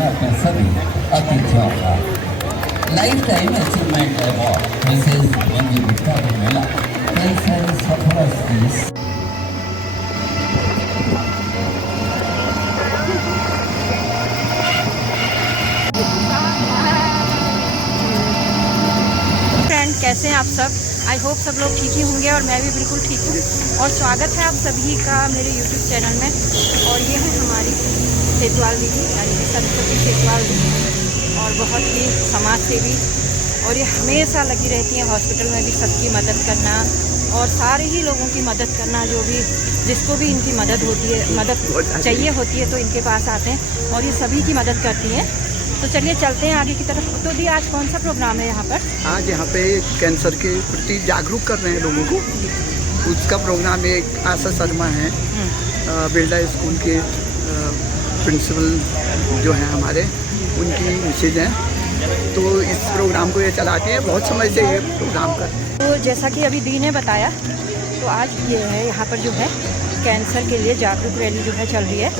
हैं अपने सभी अतिथियों का life time achievement award Mrs Manju Gupta को मिला। कैंसर सफलता की कैसे हैं आप सब। आई होप सब लोग ठीक ही होंगे और मैं भी बिल्कुल ठीक हूँ। और स्वागत है आप सभी का मेरे यूट्यूब चैनल में। और ये है हमारी सेतवाल दीदी, यानी कि सरस्वती सेतवाल दीदी, और बहुत ही समाज सेवी, और ये हमेशा लगी रहती हैं हॉस्पिटल में भी सबकी मदद करना और सारे ही लोगों की मदद करना, जो भी जिसको भी इनकी मदद होती है, मदद चाहिए होती है तो इनके पास आते हैं और ये सभी की मदद करती हैं। तो चलिए चलते हैं आगे की तरफ। तो दी आज कौन सा प्रोग्राम है यहाँ पर? आज यहाँ पे कैंसर के प्रति जागरूक कर रहे हैं लोगों को। उसका प्रोग्राम एक आशा शर्मा है, बिल्डा स्कूल के प्रिंसिपल जो हैं हमारे, उनकी मिसेज हैं। तो इस प्रोग्राम को ये चलाते हैं, बहुत समय से ये प्रोग्राम कर। तो जैसा कि अभी दी ने बताया, तो आज ये है यहाँ पर जो है कैंसर के लिए जागरूक रैली जो है चल रही है,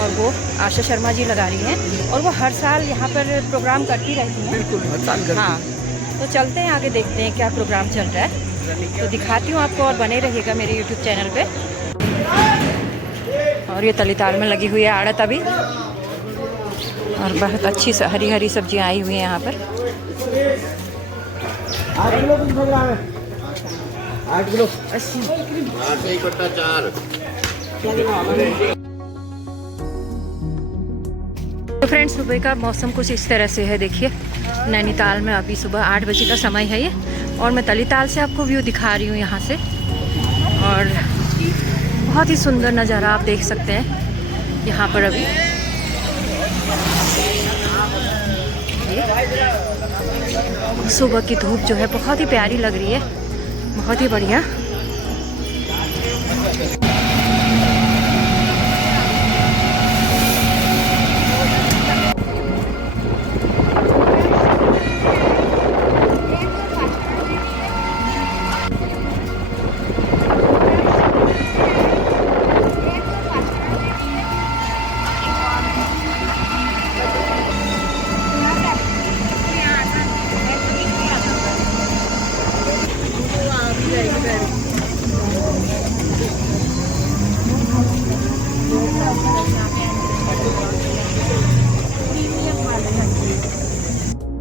और वो आशा शर्मा जी लगा रही हैं, और वो हर साल यहाँ पर प्रोग्राम करती रहती हैं। बिल्कुल हर साल करती हैं। हाँ, तो चलते हैं आगे, देखते हैं क्या प्रोग्राम चल रहा है। तो दिखाती हूँ आपको, और बने रहिएगा मेरे यूट्यूब चैनल पे। और ये तलीताल में लगी हुई है आड़त अभी, और बहुत अच्छी हरी हरी सब्जियाँ आई हुई हैं यहाँ पर। 8 किलो 80 तो फ्रेंड्स, सुबह का मौसम कुछ इस तरह से है। देखिए नैनीताल में अभी सुबह 8 बजे का समय है ये, और मैं तलीताल से आपको व्यू दिखा रही हूँ यहाँ से। और बहुत ही सुंदर नज़ारा आप देख सकते हैं यहाँ पर अभी। सुबह की धूप जो है बहुत ही प्यारी लग रही है, बहुत ही बढ़िया।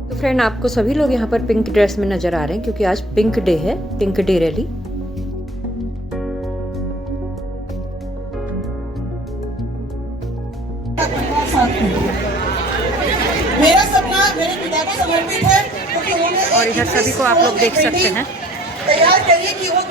तो फ्रेंड, आपको सभी लोग यहाँ पर पिंक ड्रेस में नजर आ रहे हैं, क्योंकि आज पिंक डे है, पिंक डे रैली। मेरा सपना मेरे पिता को समर्पित है, क्योंकि उन्होंने और इधर सभी को आप लोग देख सकते हैं। तैयार करिए कि वो।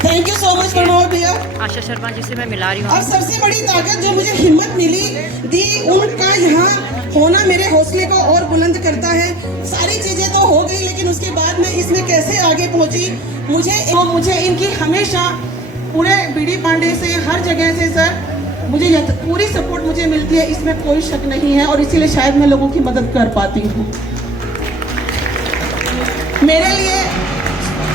Thank you so much Pranav भैया। आशा शर्मा जी से मैं मिला रही और हूँ। सबसे बड़ी ताकत जो मुझे हिम्मत मिली दी, उनका यहाँ होना मेरे हौसले को और बुलंद करता है। सारी चीजें तो हो गई, लेकिन उसके बाद मैं इसमें कैसे आगे पहुंची, मुझे इनकी हमेशा पूरे बीडी पांडे से, हर जगह से सर, मुझे पूरी सपोर्ट मुझे मिलती है, इसमें कोई शक नहीं है। और इसीलिए शायद मैं लोगों की मदद कर पाती हूँ। मेरे लिए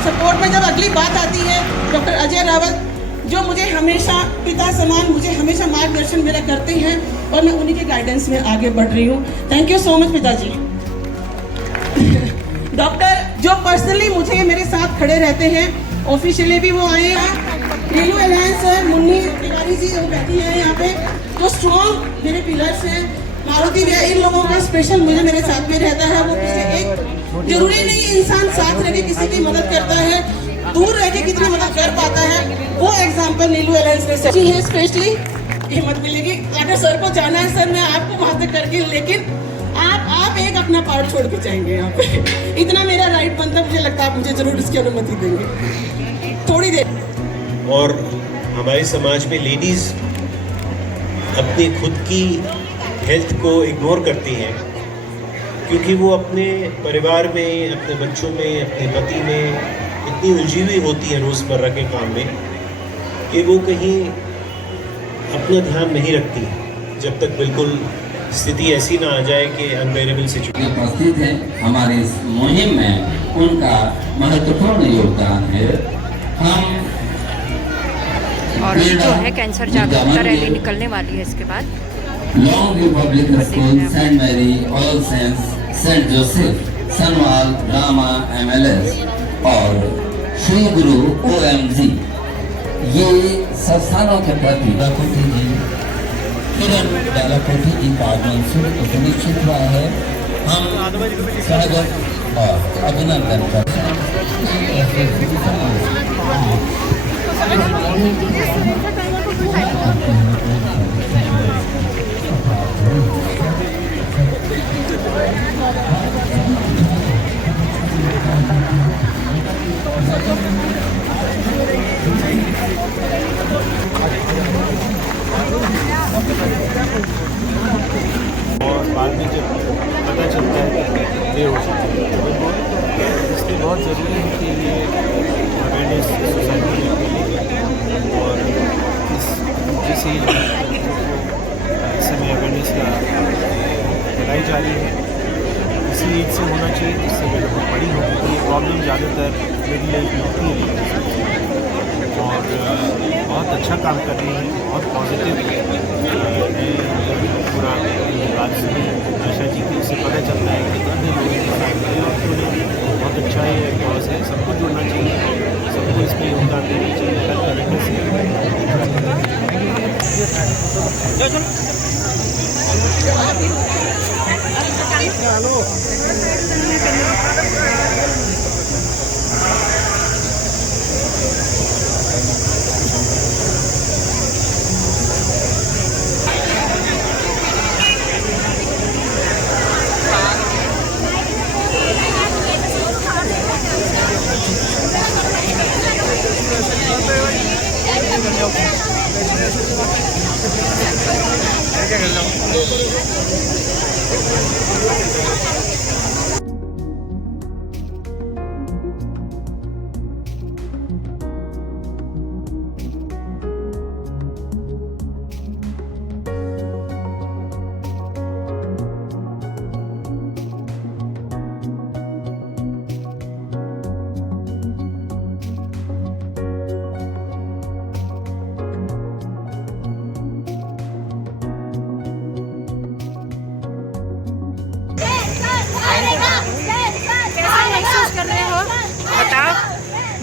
सपोर्ट में जब अगली बात आती है, डॉक्टर अजय रावत, जो मुझे हमेशा पिता समान, मुझे हमेशा मार्गदर्शन मेरा करते हैं, और मैं उन्हीं के गाइडेंस में आगे बढ़ रही हूँ। थैंक यू सो मच पिताजी। डॉक्टर जो पर्सनली मुझे मेरे साथ खड़े रहते हैं, ऑफिशियली भी वो आए हैं। नीलू एलायंस है, मुन्नी तिवारी जी वो बैठी है यहाँ पे, जो स्ट्रॉन्ग मेरे पिलर्स हैं। मारुति भैया, इन लोगों का स्पेशल मुझे मेरे साथ में रहता है। वो किसी एक जरूरी नहीं इंसान साथ रह के किसी की मदद करता है, दूर रह के कितनी मदद कर पाता है, वो एग्जांपल नीलू एलायंस ने सच्ची है। स्पेशली हिम्मत मिलेगी अगर सर को जाना है, सर मैं आपको वहां तक करके, लेकिन आप एक अपना पार्ट छोड़ के जाएंगे यहाँ पे। इतना मेरा राइट बनता, मुझे लगता है आप मुझे जरूर इसकी अनुमति देंगे थोड़ी देर। और हमारे समाज में लेडीज अपनी खुद की हेल्थ को इग्नोर करती हैं, क्योंकि वो अपने परिवार में, अपने बच्चों में, अपने पति में इतनी उलझी हुई होती है रोज़मर्रा के काम में, कि वो कहीं अपना ध्यान नहीं रखती जब तक बिल्कुल स्थिति ऐसी ना आ जाए कि अनबेरेबल सिचुएशन। उपस्थित है हमारे इस मुहिम में, उनका महत्वपूर्ण योगदान है। हम और जो है कैंसर जागरूकता रैली निकलने वाली है इसके बाद। Longview Public School, St. Mary, All Saints, St. Joseph, Sanwal, Rama MLS और श्री गुरु OMG, ये संस्थानों के प्रति डाकोटी जी, किरण डाकोटी जी का आगमन सुनिश्चित हुआ है। हम स्वागत और अभिनंदन करते हैं। और बाद में जब पता चलता है कि ये हो सकता है, इसलिए बहुत ज़रूरी है कि ये अवेयरनेस सोसाइटी में फैलेगी और जिस समय अवेयरनेस का फैलाई जा रही है इसी एज से होना चाहिए, जिससे वे बहुत बड़ी होगी। तो ये प्रॉब्लम ज़्यादातर मिडिल एज में होती है और बहुत अच्छा काम कर रही है, बहुत पॉजिटिव पूरा बात सुनी आशा जी की, उससे पता चलता है कि अन्य लोगों के साथ है और उन्हें बहुत अच्छा ये कॉज है। सबको जुड़ना चाहिए, सबको इसमें योगदान देना चाहिए हर तरीके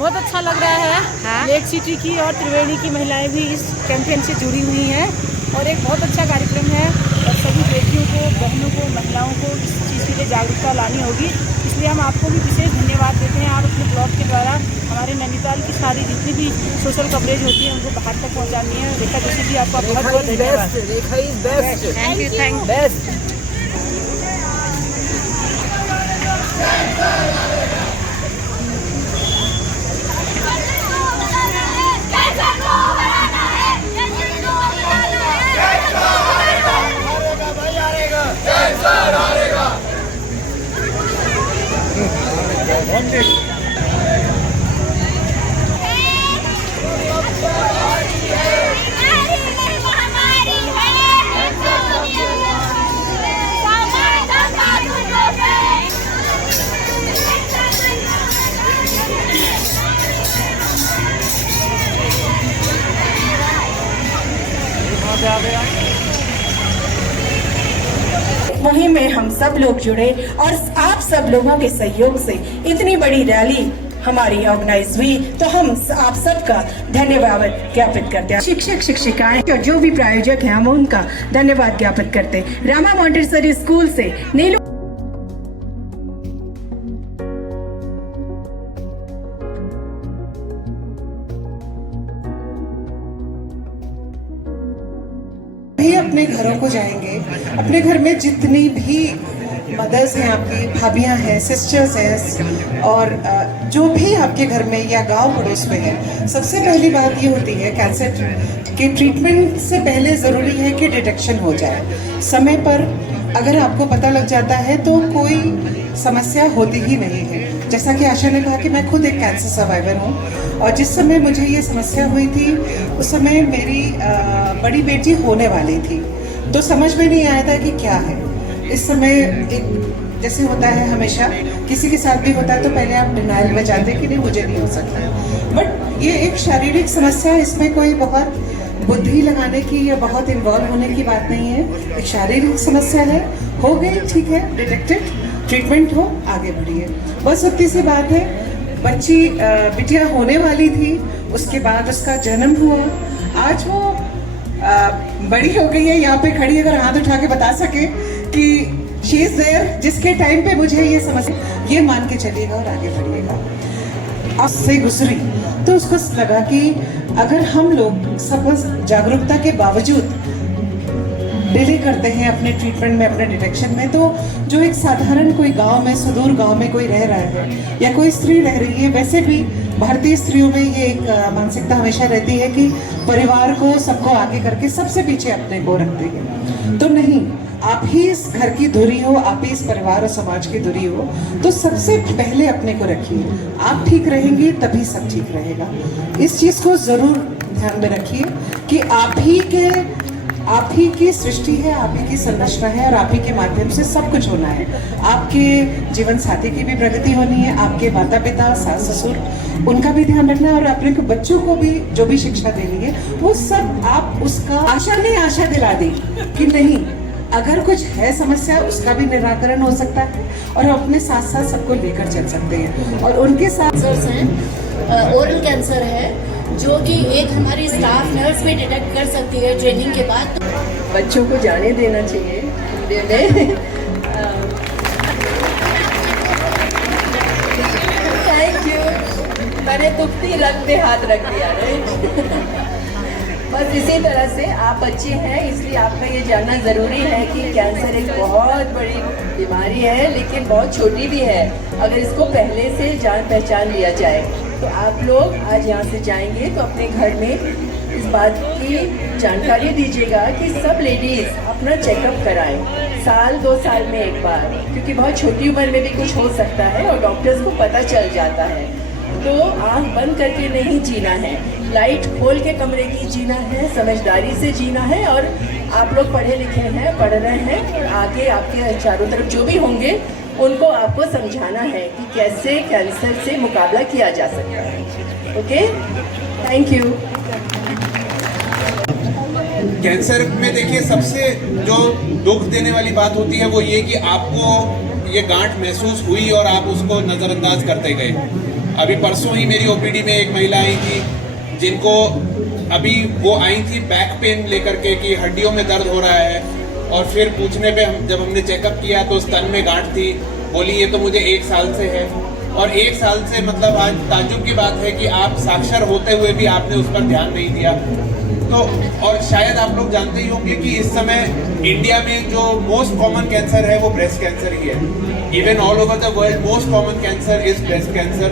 बहुत अच्छा लग रहा है। हाँ? लेक सिटी की और त्रिवेणी की महिलाएं भी इस कैंपेन से जुड़ी हुई हैं और एक बहुत अच्छा कार्यक्रम है और सभी बेटियों को, बहनों को, महिलाओं को इस चीज़ के लिए जागरूकता लानी होगी। इसलिए हम आपको भी विशेष धन्यवाद देते हैं। आप अपने ब्लॉग के द्वारा हमारे नैनीताल की सारी जितनी भी सोशल कवरेज होती है उनको बाहर तक पहुँचानी है। रेखा जोशी जी आपका बहुत बहुत धन्यवाद। Thank you, thank best. मुहिम में हम सब लोग जुड़े और आप सब लोगों के सहयोग से इतनी बड़ी रैली हमारी ऑर्गेनाइज हुई, तो हम आप सबका धन्यवाद ज्ञापित करते हैं। शिक्षक शिक्षिकाएं और जो भी प्रायोजक हैं हम उनका धन्यवाद ज्ञापित करते हैं। रामा मॉन्टेसरी स्कूल से नीलू भी अपने घरों को जाएंगे, अपने घर में जितनी भी मदर्स हैं, आपकी भाभियां हैं, सिस्टर्स हैं और जो भी आपके घर में या गांव पड़ोस में है, सबसे पहली बात ये होती है कैंसर के ट्रीटमेंट से पहले ज़रूरी है कि डिटेक्शन हो जाए समय पर। अगर आपको पता लग जाता है तो कोई समस्या होती ही नहीं है। जैसा कि आशा ने कहा कि मैं खुद एक कैंसर सर्वाइवर हूँ और जिस समय मुझे ये समस्या हुई थी उस समय मेरी बड़ी बेटी होने वाली थी, तो समझ में नहीं आया था कि क्या है। इस समय एक जैसे होता है हमेशा किसी के साथ भी होता है तो पहले आप डिनाइल में जाते हैं कि नहीं मुझे नहीं हो सकता, बट ये एक शारीरिक समस्या, इसमें कोई बहुत बुद्धि लगाने की या बहुत इन्वॉल्व होने की बात नहीं है। एक शारीरिक समस्या है, हो गई, ठीक है, डिटेक्टेड, ट्रीटमेंट हो, आगे बढ़िए, बस उतनी सी बात है। बच्ची बिटिया होने वाली थी, उसके बाद उसका जन्म हुआ, आज वो बड़ी हो गई है, यहाँ पे खड़ी अगर हाथ उठा के बता सके कि शी इज देयर, जिसके टाइम पे मुझे ये समस्या, ये मान के चलिएगा और आगे बढ़िएगा। उससे गुजरी तो उसको लगा कि अगर हम लोग सब जागरूकता के बावजूद डिले करते हैं अपने ट्रीटमेंट में, अपने डिटेक्शन में, तो जो एक साधारण कोई गांव में, सुदूर गांव में कोई रह रहा है या कोई स्त्री रह रही है, वैसे भी भारतीय स्त्रियों में ये एक मानसिकता हमेशा रहती है कि परिवार को, सबको आगे करके सबसे पीछे अपने को रखती है। तो नहीं, आप ही इस घर की धुरी हो, आप ही इस परिवार और समाज की धुरी हो, तो सबसे पहले अपने को रखिए। आप ठीक रहेंगे तभी सब ठीक रहेगा। इस चीज़ को ज़रूर ध्यान में रखिए कि आप ही की सृष्टि है, आप ही की संरचना है और आप ही के माध्यम से सब कुछ होना है। आपके जीवन साथी की भी प्रगति होनी है, आपके माता पिता, सास ससुर, उनका भी ध्यान रखना है और अपने बच्चों को भी जो भी शिक्षा देनी है वो सब आप उसका आशा दिला दी कि नहीं, अगर कुछ है समस्या उसका भी निराकरण हो सकता है और हम अपने साथ साथ सबको लेकर चल सकते हैं। और उनके साथ ओरल कैंसर है जो कि एक हमारी स्टाफ नर्स भी डिटेक्ट कर सकती है ट्रेनिंग के बाद। बच्चों को जाने देना चाहिए थैंक यू। मैंने दुखती रंग पे हाथ रख दिया, राइट। बस इसी तरह से आप बच्चे हैं, इसलिए आपका ये जानना ज़रूरी है कि कैंसर एक बहुत बड़ी बीमारी है, लेकिन बहुत छोटी भी है। अगर इसको पहले से जान पहचान लिया जाए तो आप लोग आज यहाँ से जाएंगे तो अपने घर में इस बात की जानकारी दीजिएगा कि सब लेडीज़ अपना चेकअप कराएं, साल 2 साल में एक बार, क्योंकि बहुत छोटी उम्र में भी कुछ हो सकता है और डॉक्टर्स को पता चल जाता है। तो आँख बंद करके नहीं जीना है, लाइट खोल के कमरे की जीना है, समझदारी से जीना है। और आप लोग पढ़े लिखे हैं, पढ़ रहे हैं और आगे आपके चारों तरफ जो भी होंगे उनको आपको समझाना है कि कैसे कैंसर से मुकाबला किया जा सकता है। Okay, thank you. कैंसर में देखिए सबसे जो दुख देने वाली बात होती है वो ये कि आपको ये गांठ महसूस हुई और आप उसको नज़रअंदाज करते गए। अभी परसों ही मेरी ओपीडी में एक महिला आई थी जिनको अभी वो आई थी बैक पेन लेकर के कि हड्डियों में दर्द हो रहा है, और फिर पूछने पे जब हमने चेकअप किया तो स्तन में गांठ थी। बोली ये तो मुझे 1 साल से है। और 1 साल से मतलब आज ताज्जुब की बात है कि आप साक्षर होते हुए भी आपने उस पर ध्यान नहीं दिया। तो और शायद आप लोग जानते ही होंगे कि इस समय इंडिया में जो मोस्ट कॉमन कैंसर है वो ब्रेस्ट कैंसर ही है। Even all over the world most common cancer is breast cancer.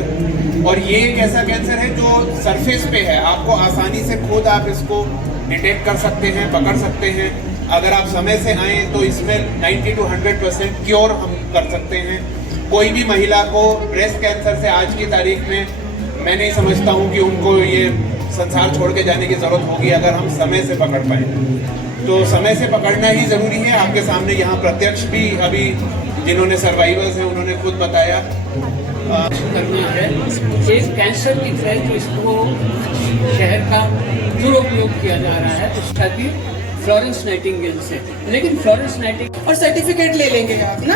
और ये एक ऐसा कैंसर है जो सरफेस पे है, आपको आसानी से खुद आप इसको डिटेक्ट कर सकते हैं, पकड़ सकते हैं। अगर आप समय से आएँ तो इसमें 90 to 100% क्योर हम कर सकते हैं। कोई भी महिला को ब्रेस्ट कैंसर से आज की तारीख में मैं नहीं समझता हूँ कि उनको ये संसार छोड़ के जाने की ज़रूरत होगी अगर हम समय से पकड़ पाएँ। तो समय से पकड़ना ही ज़रूरी है। आपके सामने यहाँ प्रत्यक्ष भी अभी जिन्होंने सर्वाइवर्स हैं उन्होंने खुद बताया। करना है एक कैंसर की तरह जो इसको शहर का दुरुपयोग किया जा रहा है उसका भी फ्लोरेंस नाइटिंगेल से, लेकिन फ्लोरेंस नाइटिंगेल और सर्टिफिकेट ले लेंगे आप ना,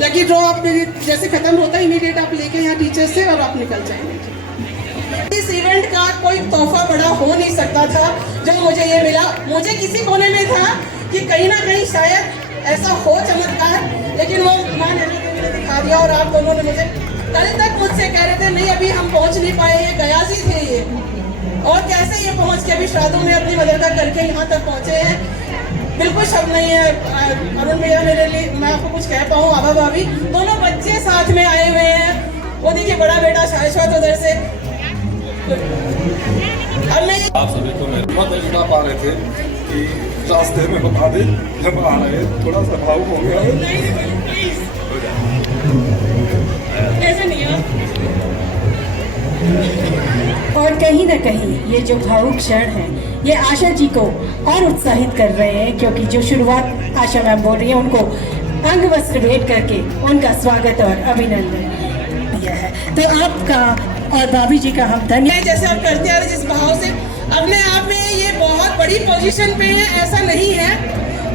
लकी ड्रॉ आप जैसे खत्म होता है इमीडिएट आप लेके यहाँ टीचर से और आप निकल जाएंगे। इस इवेंट का कोई तोहफा बड़ा हो नहीं सकता था जो मुझे ये मिला। मुझे किसी कोने में था कि कहीं ना कहीं शायद ऐसा हो चमत्कार, लेकिन वो मान ने दिखा दिया। और आप दोनों ने मुझे कल तक मुझसे कह रहे थे नहीं अभी हम पहुँच नहीं पाए, ये गयासी थे ये, और कैसे ये पहुँच के अभी श्राद्धों में अपनी मदद करके यहाँ तक पहुँचे हैं। बिल्कुल शब्द नहीं है अरुण भैया मेरे लिए मैं आपको कुछ कह पाऊँ। आभा भाभी दोनों बच्चे साथ में आए हुए हैं, वो देखिए बड़ा बेटा शाश्वत उधर से। अब मैं आप सभी को मैं बहुत सुना पा रहे थे कि रास्ते में बता दे जब आ रहे थोड़ा सा भावुक हो गया ऐसे नहीं है। और कहीं ना कहीं ये जो भावुक क्षण है ये आशा जी को और उत्साहित कर रहे हैं, क्योंकि जो शुरुआत आशा मैम बोल रही है उनको अंग वस्त्र भेंट करके उनका स्वागत और अभिनंदन दिया है। तो आपका और भाभी जी का हम धन्यवाद। जैसे आप करते आ रहे जिस भाव से अपने आप में ये बहुत बड़ी पोजीशन पे है, ऐसा नहीं है।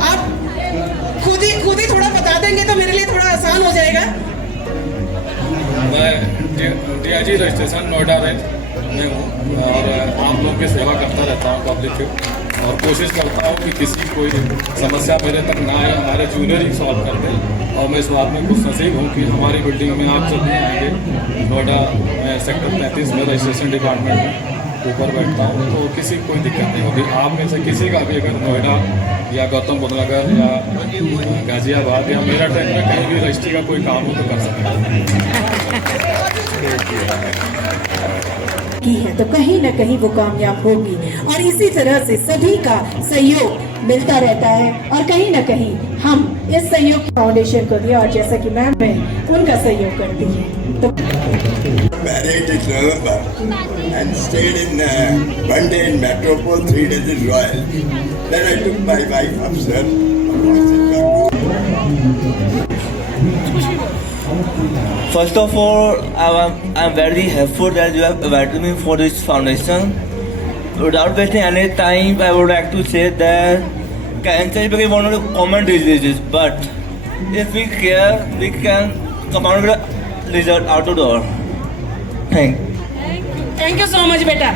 आप खुद ही थोड़ा बता देंगे तो मेरे लिए थोड़ा आसान हो जाएगा। मैं DIG रजिस्ट्रेशन नोएडा में हूँ और आप लोग की सेवा करता रहता हूँ पब्लिक की, और कोशिश करता हूँ कि किसी कोई समस्या मेरे तक ना आए, हमारे जूनियर ही सॉल्व करते हैं। और मैं इस बात में कुछ नसीब हूँ कि हमारी बिल्डिंग में आप जब भी आएंगे, नोएडा में सेक्टर 35 में रजिस्ट्रेशन डिपार्टमेंट में ऊपर बैठता हूँ, तो किसी को कोई दिक्कत नहीं होगी। आप में से किसी का भी अगर नोएडा या गौतम बुद्ध नगर या गाजियाबाद या मेरठ में कहीं भी रजिस्ट्री का कोई काम हो तो कर सकते हैं। की है तो कहीं न कहीं वो कामयाब होगी, और इसी तरह से सभी का सहयोग मिलता रहता है, और कहीं न कहीं हम इस सहयोग फाउंडेशन को दिया, और जैसा कि मैम उनका सहयोग करती है। तो married in November and stayed in one day in Metropole, 3 days in Royal. Then I took my wife upstairs. First of all, I'm very happy that you have invited me for this foundation. Without wasting any time, I would like to say that cancer is one of the common diseases, but if we care, we can come out with a result out of the door. Thank you. Thank you so much, beta.